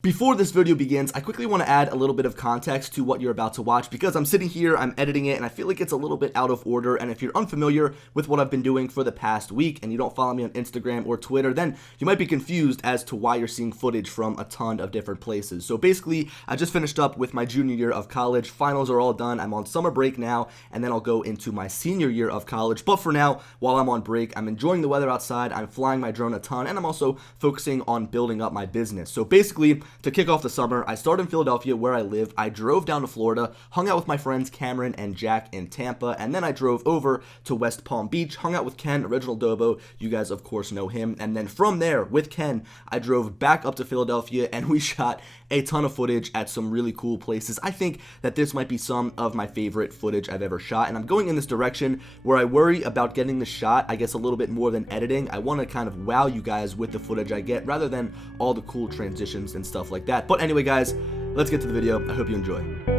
Before this video begins, I quickly want to add a little bit of context to what you're about to watch because I'm sitting here, I'm editing it, and I feel like it's a little bit out of order. And if you're unfamiliar with what I've been doing for the past week and you don't follow me on Instagram or Twitter, then you might be confused as to why you're seeing footage from a ton of different places. So basically, I just finished up with my junior year of college. Finals are all done. I'm on summer break now, and then I'll go into my senior year of college. But for now, while I'm on break, I'm enjoying the weather outside, I'm flying my drone a ton, and I'm also focusing on building up my business. So basically, to kick off the summer, I started in Philadelphia where I live. I drove down to Florida, hung out with my friends Cameron and Jack in Tampa, and then I drove over to West Palm Beach, hung out with Ken, Original Dobo. You guys, of course, know him. And then from there, with Ken, I drove back up to Philadelphia, and we shot a ton of footage at some really cool places. I think that this might be some of my favorite footage I've ever shot, and I'm going in this direction where I worry about getting the shot, I guess, a little bit more than editing. I want to kind of wow you guys with the footage I get rather than all the cool transitions and stuff like that. But anyway, guys, let's get to the video. I hope you enjoy.